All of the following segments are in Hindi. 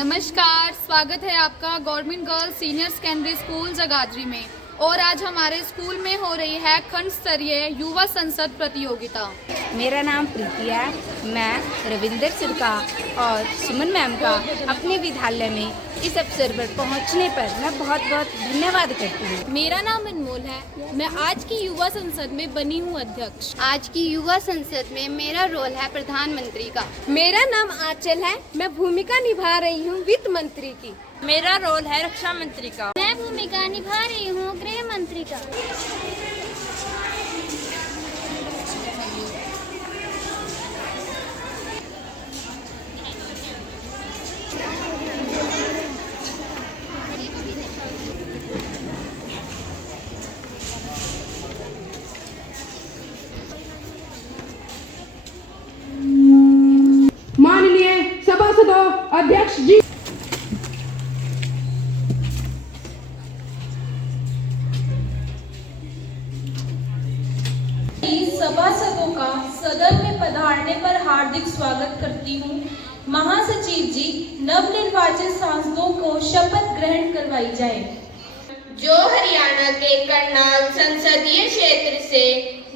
नमस्कार, स्वागत है आपका government girls senior secondary school Jagadhri में। और आज हमारे स्कूल में हो रही है खंड स्तरीय युवा संसद प्रतियोगिता। मेरा नाम प्रीति है। मैं रविंदर सर का और सुमन मैम का अपने विद्यालय में इस अवसर पर पहुंचने पर मैं बहुत बहुत धन्यवाद करती हूँ। मेरा नाम अनमोल है। मैं आज की युवा संसद में बनी हूँ अध्यक्ष। आज की युवा संसद में मेरा रोल है प्रधानमंत्री का। मेरा नाम आंचल है। मैं भूमिका निभा रही हूँ वित्त मंत्री की। मेरा रोल है रक्षा मंत्री का। मैं भूमिका निभा रही हूँ गृह मंत्री का। माननीय सभासदों, अध्यक्ष जी, सभासदों का सदन में पधारने पर हार्दिक स्वागत करती हूँ। महासचिव जी, नवनिर्वाचित सांसदों को शपथ ग्रहण करवाई जाए। जो हरियाणा के करनाल संसदीय क्षेत्र से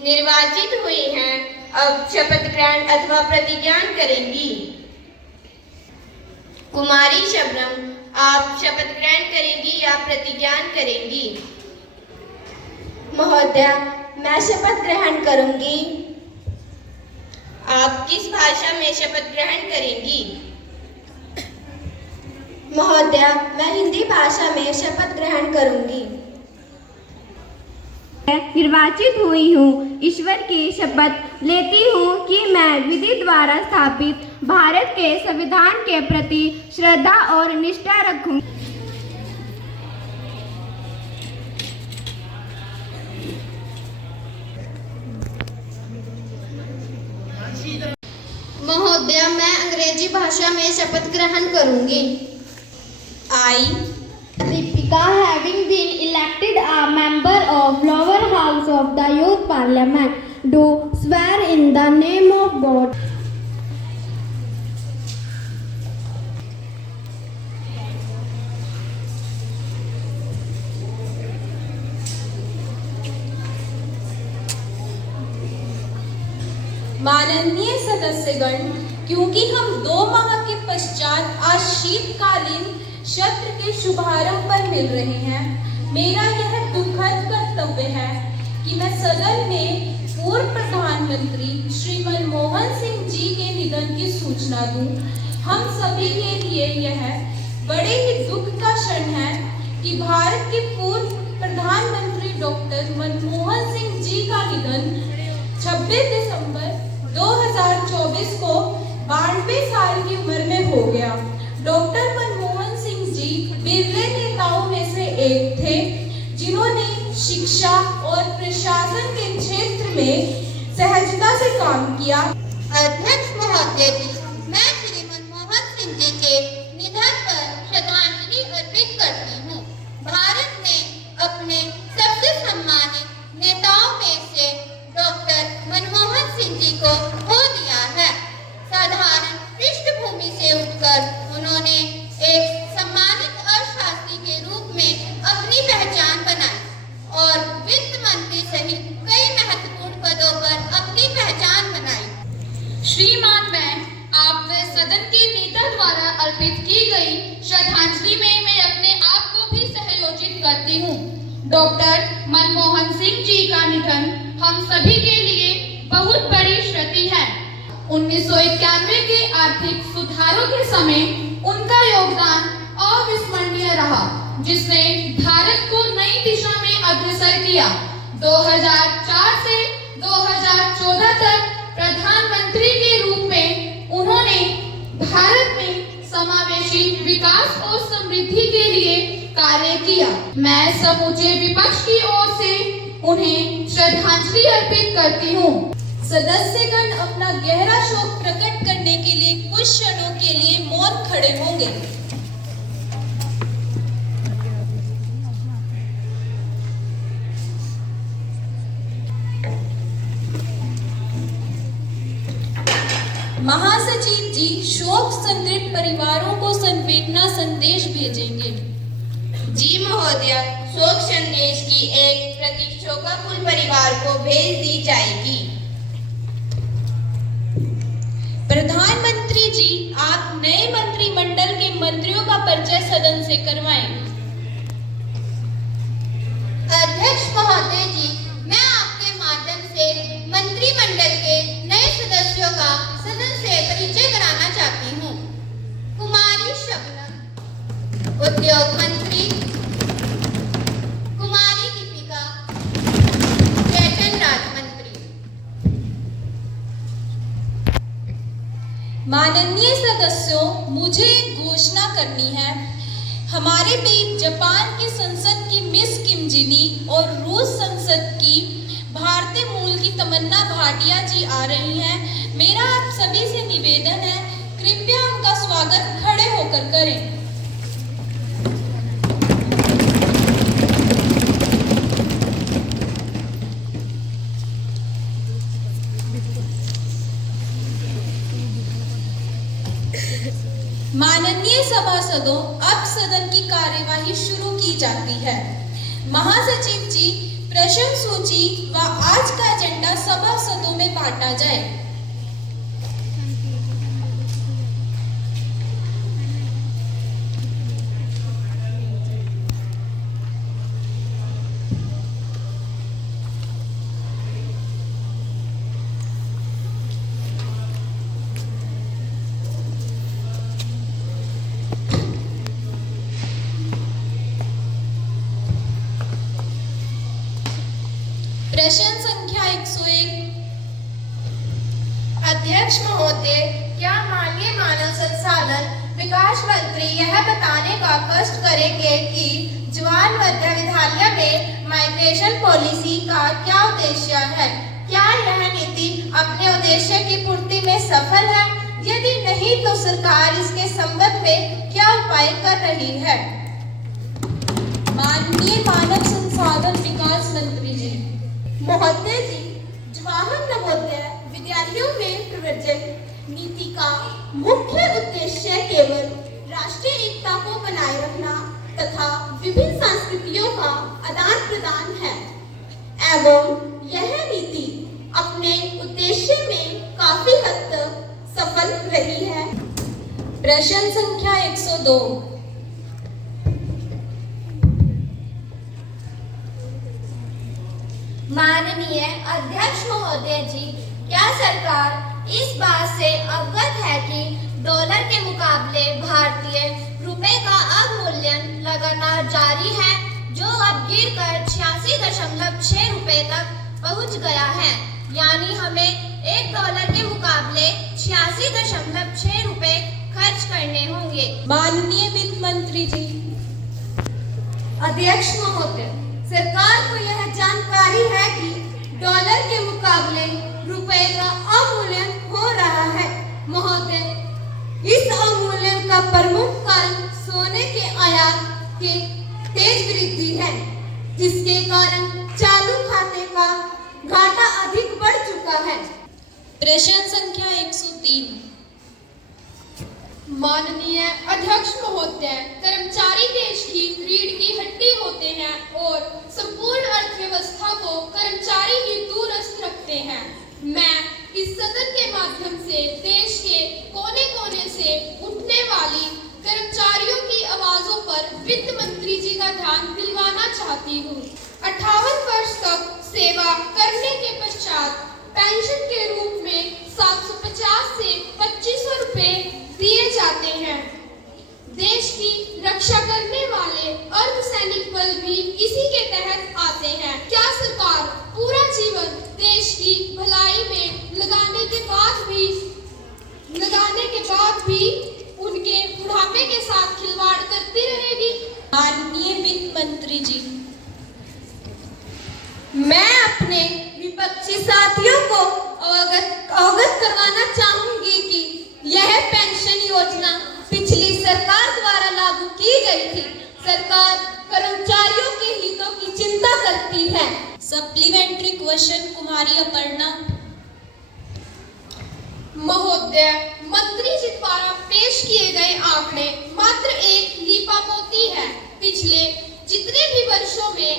निर्वाचित हुई हैं, अब शपथ ग्रहण अथवा प्रतिज्ञान करेंगी। कुमारी शबनम, आप शपथ ग्रहण करेंगी या प्रतिज्ञान करेंगी? महोदय, मैं शपथ ग्रहण करूंगी। आप किस भाषा में शपथ ग्रहण करेंगी? महोदय, मैं हिंदी भाषा में शपथ ग्रहण करूंगी। मैं निर्वाचित हुई हूँ। ईश्वर की शपथ लेती हूँ कि मैं विधि द्वारा स्थापित भारत के संविधान के प्रति श्रद्धा और निष्ठा रखूंगी। महोदय, मैं अंग्रेजी भाषा में शपथ ग्रहण करूंगी। आई Deepika, having been elected a member of lower house of the youth parliament, do swear in the name of God. माननीय सदस्यगण, क्योंकि हम 2 माह के पश्चात आज शीतकालीन सत्र के शुभारंभ पर मिल रहे हैं, मेरा यह दुखद कर्तव्य है कि मैं सदन में पूर्व प्रधानमंत्री श्री मनमोहन सिंह जी के निधन की सूचना दूं। हम सभी के लिए यह बड़े ही दुख का क्षण है कि भारत के पूर्व प्रधानमंत्री डॉक्टर मनमोहन सिंह जी का निधन 26 दिसंबर 2024 को 92 साल की उम्र में हो गया। डॉक्टर मनमोहन सिंह जी बिरले नेताओं में से एक थे जिन्होंने शिक्षा और प्रशासन के क्षेत्र में सहजता से काम किया। अध्यक्ष महोदय जी, मैं श्री मनमोहन सिंह जी के निधन पर श्रद्धांजलि अर्पित करती हूँ। भारत ने अपने सबसे सम्मानित नेताओं में से डॉक्टर मनमोहन सिंह जी को खो दिया है। साधारण पृष्ठभूमि से उठकर उन्होंने एक सम्मानित अर्थशास्त्री के रूप में अपनी पहचान बनाई और वित्त मंत्री सहित कई महत्वपूर्ण पदों पर अपनी पहचान बनाई। श्रीमान, मैं आप व सदन के नेता द्वारा अर्पित की गई श्रद्धांजलि में मैं अपने आप को भी सहयोजित करती हूँ। डॉक्टर मनमोहन सिंह जी का निधन हम सभी के लिए बहुत बड़ी क्षति है। 1991 के आर्थिक सुधारों के समय उनका योगदान अविस्मरणीय रहा, जिसने भारत को नई दिशा में अग्रसर किया। 2004 से 2014 तक प्रधानमंत्री के रूप में उन्होंने भारत में समावेशी विकास और समृद्धि के लिए कार्य किया। मैं समूचे विपक्ष की ओर से उन्हें श्रद्धांजलि अर्पित करती हूँ। सदस्यगण अपना गहरा शोक प्रकट करने के लिए कुछ क्षणों के लिए मौन खड़े होंगे। महासचिव जी शोक संतृप्त परिवारों को संवेदना संदेश भेजेंगे। जी महोदय, शोक संदेश की एक प्रति शोकाकुल परिवार को भेज दी जाएगी। प्रधानमंत्री जी, आप नए मंत्रिमंडल के मंत्रियों का परिचय सदन से करवाएं। अध्यक्ष महोदय जी, मैं आपके माध्यम से मंत्रिमंडल के नए सदस्यों का सदन से परिचय कराना चाहती हूँ। कुमारी शबनम, उद्योग मंत्री। कुमारी दीपिका, पर्यटन राज्य मंत्री। माननीय सदस्यों, मुझे एक घोषणा करनी है। हमारे बीच जापान की संसद की मिस किम जिनी और रूस संसद की भारतीय मूल की तमन्ना भाटिया जी आ रही हैं। मेरा आप सभी से निवेदन है, कृपया उनका स्वागत खड़े होकर करें। माननीय सभासदों, अब सदन की कार्यवाही शुरू की जाती है। महासचिव जी, प्रश्न सूची व आज का एजेंडा सभासदों में बांटा जाए। प्रश्न संख्या 101। अध्यक्ष महोदय, क्या माननीय मानव संसाधन विकास मंत्री यह बताने का कष्ट करेंगे कि जवाहर नवोदय विद्यालय में माइग्रेशन पॉलिसी का क्या उद्देश्य है? क्या यह नीति अपने उद्देश्य की पूर्ति में सफल है? यदि नहीं तो सरकार इसके संबंध में क्या उपाय कर रही है? माननीय मानव संसाधन विकास मंत्री जी। महोदय जी, जवाहर नवोदय विद्यालयों में प्रवर्तन नीति का मुख्य उद्देश्य केवल राष्ट्रीय एकता को बनाए रखना तथा विभिन्न संस्कृतियों का आदान प्रदान है एवं यह नीति अपने उद्देश्य में काफी हद तक सफल रही है। प्रश्न संख्या 102। माननीय अध्यक्ष महोदय जी, क्या सरकार इस बात से अवगत है कि डॉलर के मुकाबले भारतीय रुपए का अवमूल्यन लगातार जारी है, जो अब गिरकर 86.6 रुपए तक पहुंच गया है? यानी हमें $1 के मुकाबले 86.6 रुपए खर्च करने होंगे। माननीय वित्त मंत्री जी। अध्यक्ष महोदय, सरकार को यह जानकारी है कि डॉलर के मुकाबले रुपए का अवमूल्यन हो रहा है। महोदय, इस अवमूल्यन का प्रमुख कारण सोने के आयात के तेज वृद्धि है, जिसके कारण चालू खाते का घाटा अधिक बढ़ चुका है। प्रश्न संख्या 103। माननीय अध्यक्ष महोदय, कर्मचारी देश की रीढ़ की हड्डी होते हैं और संपूर्ण अर्थव्यवस्था को कर्मचारी ही दूरस्थ रखते हैं। मैं इस सदन के माध्यम से देश के कोने कोने से उठने वाली कर्मचारियों की आवाजों पर वित्त मंत्री जी का ध्यान दिलवाना चाहती हूँ। 58 वर्ष तक सेवा करने के पश्चात पेंशन के रूप में 750 से 2500 रुपए दिए जाते हैं। देश की रक्षा करने वाले अर्धसैनिक बल भी इसी के तहत आते हैं। क्या सरकार पूरा जीवन देश की भलाई में लगाने के बाद भी उनके बुढ़ापे के साथ खिलवाड़ करती रहेगी? माननीय वित्त मंत्री जी। मैं अपने विपक्षी साथियों को अवगत करवाना चाहूंगी कि यह पेंशन योजना पिछली सरकार द्वारा लागू की गई थी। सरकार कर्मचारियों के हितों की चिंता करती है। सप्लीमेंट्री क्वेश्चन कुमारी अपर्णा। महोदय, मंत्री जी द्वारा पेश किए गए आंकड़े मात्र एक लीपापोती है। पिछले जितने भी वर्षों में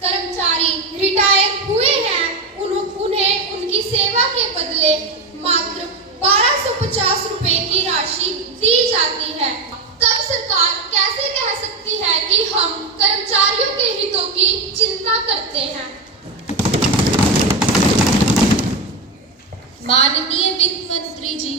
कर्मचारी रिटायर हुए हैं, उन्हें उनकी सेवा के बदले मात्र 1250 रुपए की राशि दी जाती है। तब सरकार कैसे कह सकती है कि हम कर्मचारियों के हितों की चिंता करते हैं? माननीय वित्त मंत्री जी,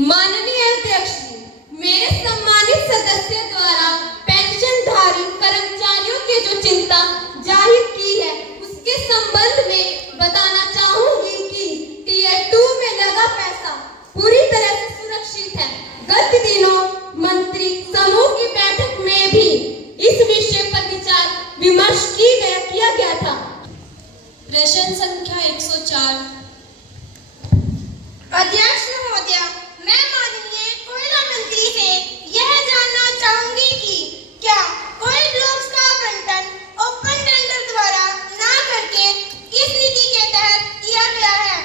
माननीय अध्यक्ष जी, मेरे सम्मानित सदस्य द्वारा पेंशनधारी कर्मचारियों की जो चिंता जाहिर की है, उसके संबंध में बताना चाहूंगी कि टियर 2 में लगा पैसा पूरी तरह से सुरक्षित है। गत दिनों मंत्री समूह की बैठक में भी इस विषय पर विचार विमर्श किया गया था। प्रश्न संख्या 104। अध्यक्ष महोदय, मैं माननीय कोयला मंत्री से यह जानना चाहूंगी कि क्या कोयल ब्लॉक्स का आवंटन ओपन टेंडर द्वारा ना करके किस नीति के तहत किया गया है?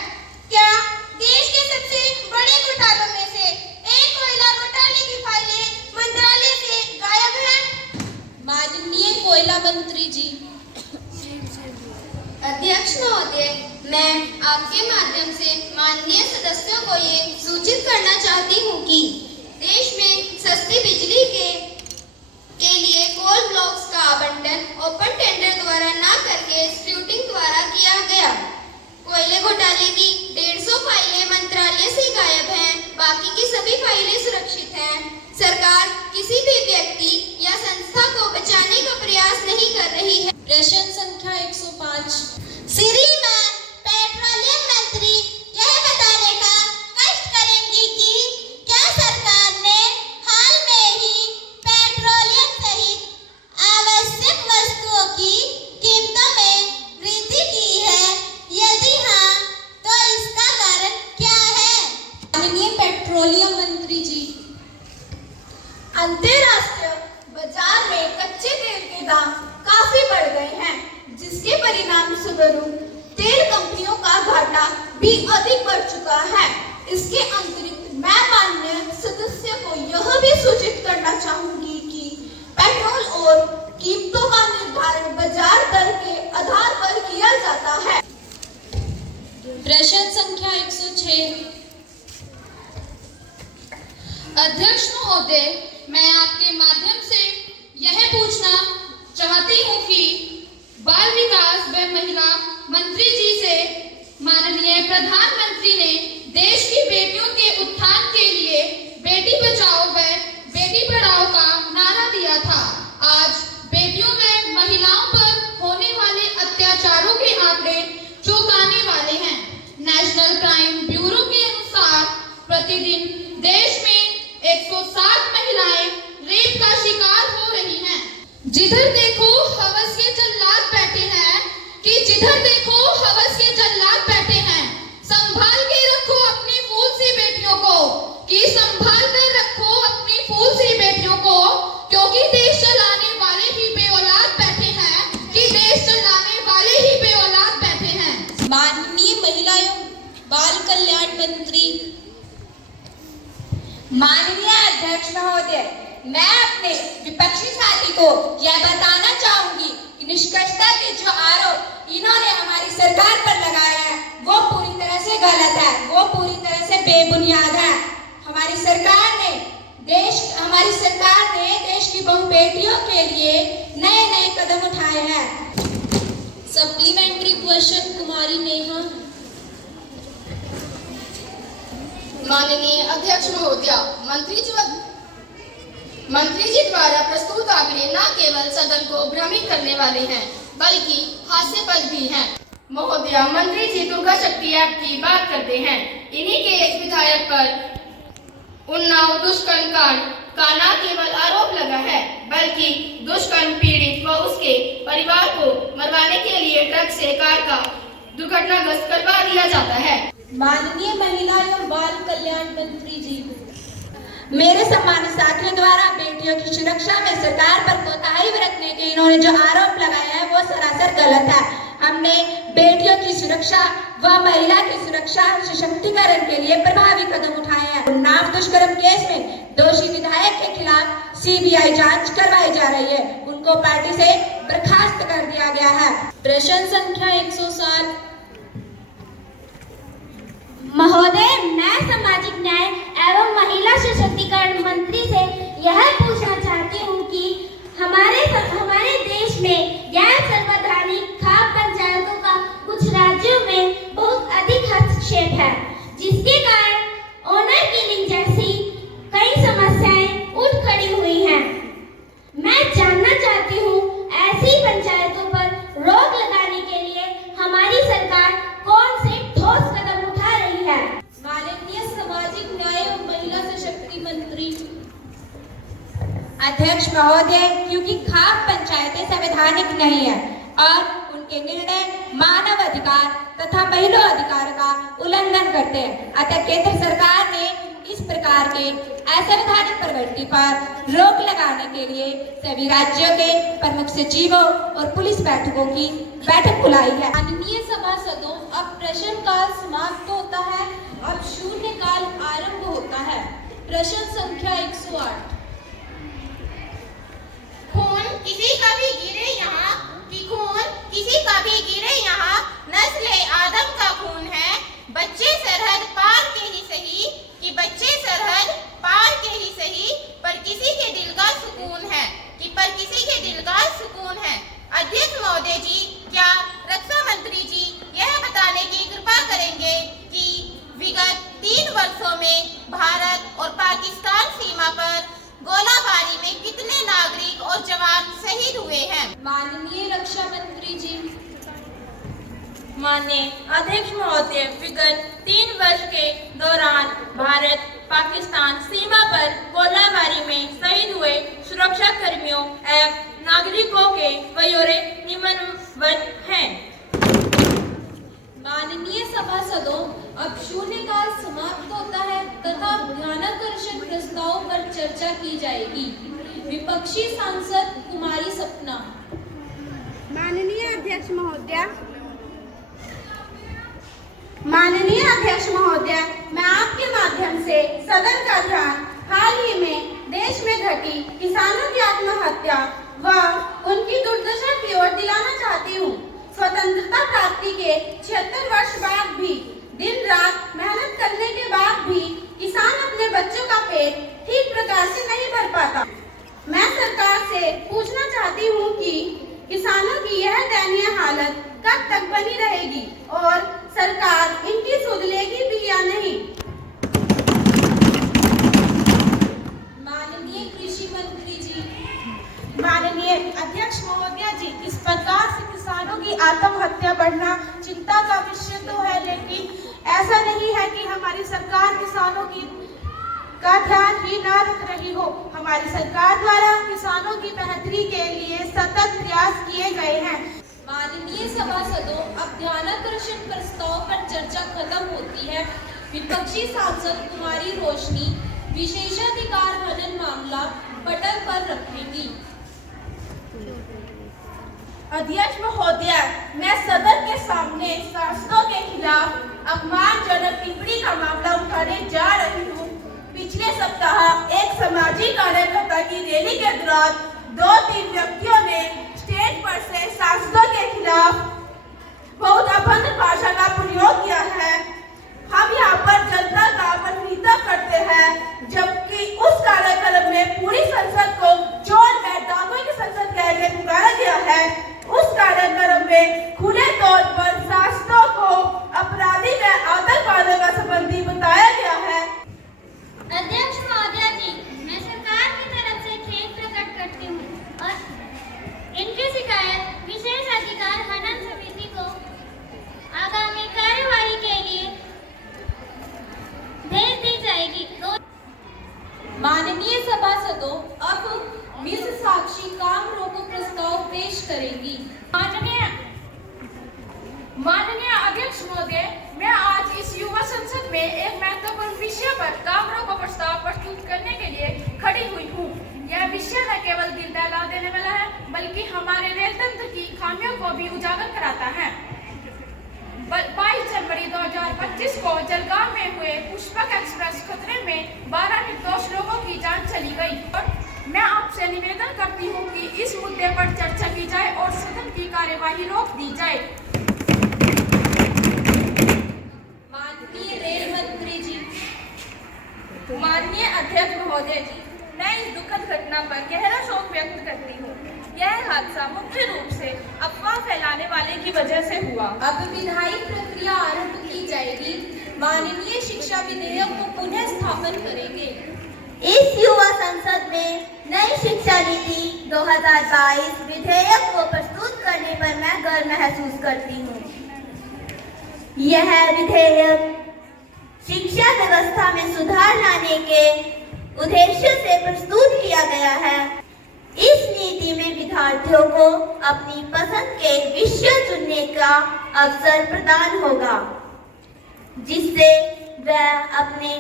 क्या देश के सबसे बड़े घोटालों में से एक कोयला घोटाले की फाइलें मंत्रालय से गायब है? माननीय कोयला मंत्री जी, अध्यक्ष महोदय, मैं आपके माध्यम से माननीय सदस्यों को ये सूचित करना चाहती हूँ कि देश में सस्ती बिजली के लिए कोल ब्लॉक्स का आवंटन ओपन टेंडर द्वारा ना करके स्क्रूटिंग द्वारा किया गया। कोयले घोटाले की 150 फाइलें मंत्रालय से गायब हैं, बाकी की सभी फाइलें सुरक्षित हैं। सरकार किसी भी व्यक्ति या संस्था को बचाने का प्रयास नहीं कर रही है। प्रश्न संख्या 105। श्रीमान पेट्रोलियम मंत्री यह बताने का कष्ट करेंगी कि क्या सरकार ने हाल में ही पेट्रोलियम सहित आवश्यक वस्तुओं की कीमतों में वृद्धि की है? यदि हाँ, तो इसका कारण क्या है? माननीय पेट्रोलियम मंत्री जी, अंतर्राष्ट्रीय बाजार में कच्चे तेल के दाम काफी बढ़ गए हैं, जिसके परिणाम स्वरूप तेल कंपनियों का घाटा भी अधिक बढ़ चुका है। इसके अतिरिक्त मैं माननीय सदस्य को यह भी सूचित करना चाहूंगी कि पेट्रोल और कीमतों का निर्धारण बाजार दर के आधार पर किया जाता है। प्रश्न संख्या 106। अध्यक्ष महोदय, मैं आपके माध्यम से यह पूछना चाहती हूँ कि बाल विकास व महिला मंत्री जी से माननीय प्रधानमंत्री ने देश की बेटियों के उत्थान के लिए बेटी बचाओ व बेटी पढ़ाओ का नारा दिया था। आज बेटियों व महिलाओं पर होने वाले अत्याचारों के आंकड़े चौंकाने वाले हैं। नेशनल क्राइम ब्यूरो के अनुसार प्रतिदिन देश में 160 महिलाएं रेप का शिकार हो रही हैं। जिधर देखो हवस के जल्लाद बैठे हैं जिधर देखो हवस के जल्लाद बैठे हैं। संभाल के रखो अपनी फूल सी बेटियों को, कि संभाल कर रखो अपनी फूल सी बेटियों को, क्योंकि देश चलाने वाले ही बेऔलाद बैठे हैं, कि देश चलाने वाले ही बेऔलाद बैठे हैं। माननीय महिला एवं बाल कल्याण मंत्री। माननीय अध्यक्ष महोदय, मैं अपने विपक्षी साथी को यह बताना चाहूंगी कि निष्कर्षता के जो आरोप इन्होंने हमारी सरकार पर लगाया है वो पूरी तरह से गलत है, वो पूरी तरह से बेबुनियाद है। हमारी सरकार ने देश की बहु बेटियों के लिए नए नए कदम उठाए हैं। सप्लीमेंट्री क्वेश्चन कुमारी नेहा। माननीय अध्यक्ष महोदय, मंत्री जी द्वारा प्रस्तुत आंकड़े न केवल सदन को भ्रमित करने वाले हैं बल्कि हास्यास्पद भी हैं। महोदय, मंत्री जी दुर्गा शक्ति ऐप की बात करते हैं। इन्हीं के एक विधायक पर उन्नाव दुष्कर्म कांड का न केवल आरोप लगा है बल्कि दुष्कर्म पीड़ित व उसके परिवार को मरवाने के लिए ट्रक से कार का दुर्घटनाग्रस्त करवा दिया जाता है। माननीय महिला एवं बाल कल्याण मंत्री जी, मेरे सम्मानित साथियों द्वारा बेटियों की सुरक्षा में सरकार पर कोताही बरतने के इन्होंने जो आरोप लगाया है वो सरासर गलत है। हमने बेटियों की सुरक्षा व महिला की सुरक्षा सशक्तिकरण के लिए प्रभावी कदम उठाए हैं। उन्नाव दुष्कर्म केस में दोषी विधायक के खिलाफ सीबीआई जांच करवाई जा रही है। उनको पार्टी से बर्खास्त कर दिया गया है। प्रश्न संख्या 107। महोदय, मैं सामाजिक न्याय एवं महिला सशक्तिकरण मंत्री से यह पूछना चाहती हूँ कि हमारे देश में गैर संवैधानिक खाप पंचायतों का कुछ राज्यों में बहुत अधिक हस्तक्षेप है, जिसके कारण ऑनर किलिंग जैसी कई समस्याएं उठ खड़ी हुई हैं। मैं जानना चाहती हूँ, ऐसी पंचायतों पर रोक लगाने के लिए हमारी सरकार कौन से ठोस कदम उठा रही है? माननीय सामाजिक न्याय एवं महिला सशक्ति मंत्री। अध्यक्ष महोदय, क्योंकि खाप पंचायतें संवैधानिक नहीं है और उनके निर्णय मानव अधिकार तथा महिला अधिकार का उल्लंघन करते हैं, अतः केंद्र सरकार ने इस प्रकार के असंवैधानिक प्रवृत्ति पर रोक लगाने के लिए सभी राज्यों के प्रमुख सचिवों और पुलिस बैठकों की बैठक बुलाई है। माननीय सभासदों, अब प्रश्नकाल समाप्त होता है, अब शून्यकाल आरंभ होता है। प्रश्न संख्या 108। खून किसी का भी गिरे यहाँ कि खून किसी का भी गिरे यहाँ नस्ल आदम का खून है। बच्चे सरहद पार के ही सही कि बच्चे सरहद पार के ही सही, पर किसी के दिल का सुकून है कि पर किसी के दिल का सुकून है। अध्यक्ष महोदय जी, क्या रक्षा मंत्री जी यह बताने की कृपा करेंगे कि विगत 3 वर्षों में भारत और पाकिस्तान सीमा पर गोलाबारी में कितने नागरिक और जवान शहीद हुए हैं? माननीय रक्षा मंत्री जी। माननीय अध्यक्ष महोदय, विगत 3 वर्ष के दौरान भारत पाकिस्तान सीमा पर गोलाबारी में शहीद हुए सुरक्षा कर्मियों एवं नागरिकों के ब्यौरे निम्नवत हैं। माननीय सभासदों, अब शून्यकाल समाप्त होता है तथा ध्यानाकर्षण प्रस्ताव पर चर्चा की जाएगी। विपक्षी सांसद कुमारी सपना। माननीय अध्यक्ष महोदय, मैं आपके माध्यम से सदन का ध्यान हाल ही में देश में घटी किसानों की आत्महत्या व उनकी दुर्दशा की ओर दिलाना चाहती हूँ। स्वतंत्रता प्राप्ति के 76 वर्ष बाद भी दिन रात मेहनत करने के बाद भी किसान अपने बच्चों का पेट ठीक प्रकार से नहीं भर पाता। मैं सरकार से पूछना चाहती हूँ कि किसानों की यह दयनीय हालत कब तक बनी रहेगी और सरकार इनकी सुध लेगी भी या नहीं? माननीय कृषि मंत्री जी। माननीय अध्यक्ष महोदय जी, इस प्रकार से किसानों की आत्महत्या बढ़ना चिंता का विषय तो है, लेकिन ऐसा नहीं है कि हमारी सरकार किसानों का ध्यान ही ना रख रही हो। हमारी सरकार द्वारा किसानों की बेहतरी के लिए सतत प्रयास किए गए हैं। माननीय सभासदों, अब ध्यानाकर्षण प्रस्ताव पर चर्चा खत्म होती है। विपक्षी सांसद कुमारी रोशनी विशेषाधिकार हनन मामला पटल पर रखेंगी। अध्यक्ष महोदय, मैं सदन के सामने सांसदों के खिलाफ अपमानजनक टिप्पणी का मामला उठाने जा रही हूँ। पिछले सप्ताह एक सामाजिक कार्यकर्ता की रैली के दौरान 2-3 व्यक्तियों ने स्टेज पर से सांसदों के खिलाफ बहुत अभद्र भाषा का प्रयोग किया है। हम यहाँ पर जनता का प्रतिनिधित्व करते हैं, जबकि उस कार्यक्रम में पूरी संसद को चोर डाकुओं की संसद कहकर पुकारा गया है। उस कार्यक्रम में खुले तौर पर सांसदों को अपराधी व आतंकवादियों का संबंधी बताया गया है। अध्यक्ष महोदय जी, मैं सरकार की तरफ से खेद प्रकट करती हूँ और इनकी शिकायत विशेष अधिकार हनन समिति को आगामी कार्यवाही के लिए भेज दी जाएगी। माननीय सभासदों, अब मिस साक्षी काम रोको प्रस्ताव पेश करेंगी। माननीय अध्यक्ष महोदय, मैं आज इस युवा संसद में एक महत्वपूर्ण विषय पर काम रोको प्रस्ताव प्रस्तुत करने के लिए खड़ी हुई हूँ। यह विषय न केवल दिल दहला देने वाला है, बल्कि हमारे रेल तंत्र की खामियों को भी उजागर कराता है। 25 को जलगांव में हुए पुष्पक एक्सप्रेस खतरे में 12 निर्दोष लोगों की जान चली गई। और मैं आपसे निवेदन करती हूँ कि इस मुद्दे पर चर्चा की जाए और सदन की कार्यवाही रोक दी जाए। माननीय रेल मंत्री जी, माननीय अध्यक्ष महोदय जी, मैं इस दुखद घटना पर गहरा शोक व्यक्त करती हूँ। यह हादसा मुख्य रूप से अफवाह फैलाने वाले की वजह से हुआ। अब विधायी प्रक्रिया आरंभ की जाएगी। माननीय शिक्षा विधेयक को पुनः स्थापन करेंगे। इस युवा संसद में नई शिक्षा नीति 2022 विधेयक को प्रस्तुत करने पर मैं गर्व महसूस करती हूँ। यह विधेयक शिक्षा व्यवस्था में सुधार लाने के उद्देश्य से प्रस्तुत किया गया है। इस नीति में विद्यार्थियों को अपनी पसंद के विषय चुनने का अवसर प्रदान होगा, जिससे वह अपने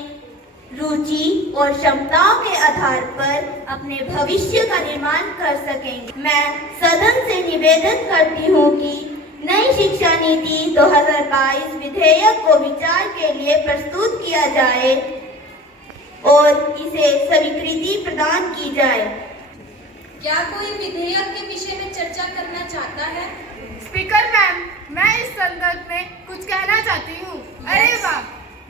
रुचि और क्षमताओं के आधार पर अपने भविष्य का निर्माण कर सकेंगे। मैं सदन से निवेदन करती हूँ कि नई शिक्षा नीति 2022 विधेयक को विचार के लिए प्रस्तुत किया जाए और इसे स्वीकृति प्रदान की जाए। क्या कोई विधेयक के विषय में चर्चा करना चाहता है? स्पीकर मैम, मैं इस संदर्भ में कुछ कहना चाहती हूँ। अरे वाह,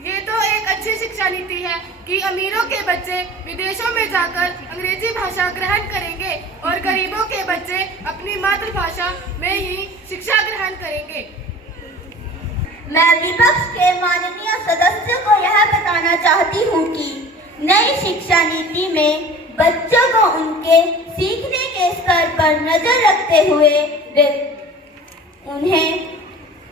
ये तो एक अच्छी शिक्षा नीति है कि अमीरों के बच्चे विदेशों में जाकर अंग्रेजी भाषा ग्रहण करेंगे और गरीबों के बच्चे अपनी मातृभाषा में ही शिक्षा ग्रहण करेंगे। मैं विपक्ष के माननीय सदस्यों को यह बताना चाहती हूँ कि नई शिक्षा नीति में बच्चों को उनके सीखने के स्तर पर नजर रखते हुए उन्हें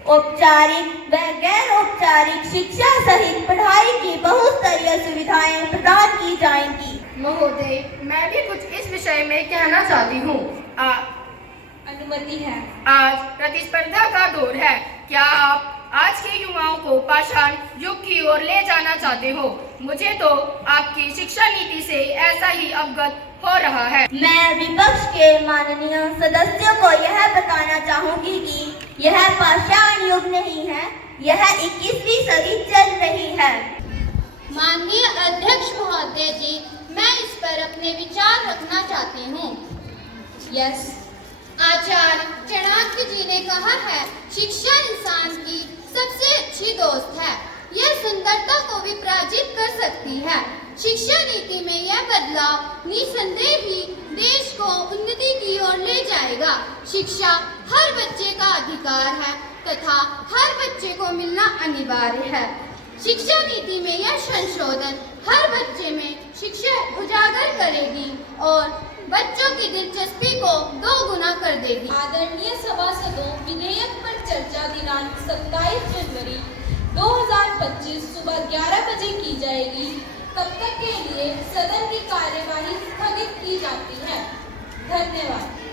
औपचारिक व गैर औपचारिक शिक्षा सहित पढ़ाई की बहुस्तरीय सुविधाएं प्रदान की जाएंगी। महोदय, मैं भी कुछ इस विषय में कहना चाहती हूँ। अनुमति है। आज प्रतिस्पर्धा का दौर है। क्या आप आज के युवाओं को पाषाण युग की ओर ले जाना चाहते हो? मुझे तो आपकी शिक्षा नीति से ऐसा ही अवगत हो रहा है। मैं विपक्ष के माननीय सदस्यों को यह बताना चाहूंगी कि यह पाषाण युग नहीं है, यह 21वीं सदी चल रही है। माननीय अध्यक्ष महोदय जी, मैं इस पर अपने विचार रखना चाहती हूँ। यस। आचार्य चाणक्य जी ने कहा है, शिक्षा इंसान की सबसे अच्छी दोस्त है। यह सुंदरता को भी पराजित कर सकती है। शिक्षा नीति में यह बदलाव निसंदेह ही देश को उन्नति की ओर ले जाएगा। शिक्षा हर बच्चे का अधिकार है तथा हर बच्चे को मिलना अनिवार्य है। शिक्षा नीति में यह संशोधन हर बच्चे में शिक्षा उजागर करेगी और बच्चों की दिलचस्पी को 2 गुना कर देगी। आदरणीय सभासदों, विधेयक पर चर्चा दिनांक 27 जनवरी 2025 सुबह 11 बजे की जाएगी। तब तक के लिए सदन की कार्यवाही स्थगित की जाती है। धन्यवाद।